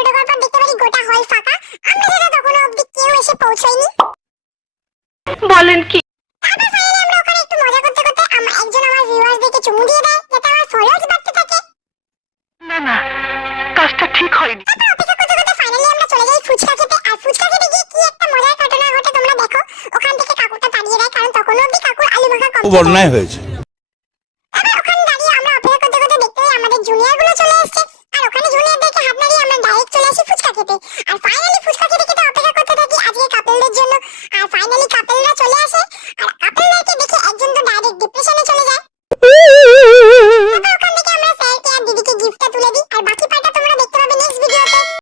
ভিতরে ঢোকার পর দেখতে পারি গোটা হল ফাঁকা। আমরা সেটা তখনো অবধি কেউ এসে পৌঁছায়নি। বলেন কি? তারপর ফাইনালি আমরা ওখানে একটু মজা করতে করতে একজন আমার ভিউয়ার্সদেরকে চুমু দিয়ে দেয় যাতে আমার ফলোয়ার্স বাড়তে থাকে। না না, কাজটা ঠিক হয়নি। তারপর অপেক্ষা করতে করতে ফাইনালি আমরা চলে যাই ফুচকা খেতে। আর ফুচকা খেতে গিয়ে কি একটা মজার ঘটনা ঘটে তোমরা দেখো। ওখান থেকে কাকুটা তাড়িয়ে দেয়, কারণ তখনও অবধি কাকুর আলু মাখা খুব কমপ্লিট অন্যায় হয়েছে। তারপর ওখানে দাঁড়িয়ে আমরা অপেক্ষা করতে করতে দেখতে পাই আমাদের জুনিয়র গুলো চলে এসেছে। আর ওখানে জুনিয়রদেরকে হাত নাড়িয়ে আমরা ডাইরেক্ট চলে আসি ফুচকা খেতে। আর ফাইনালি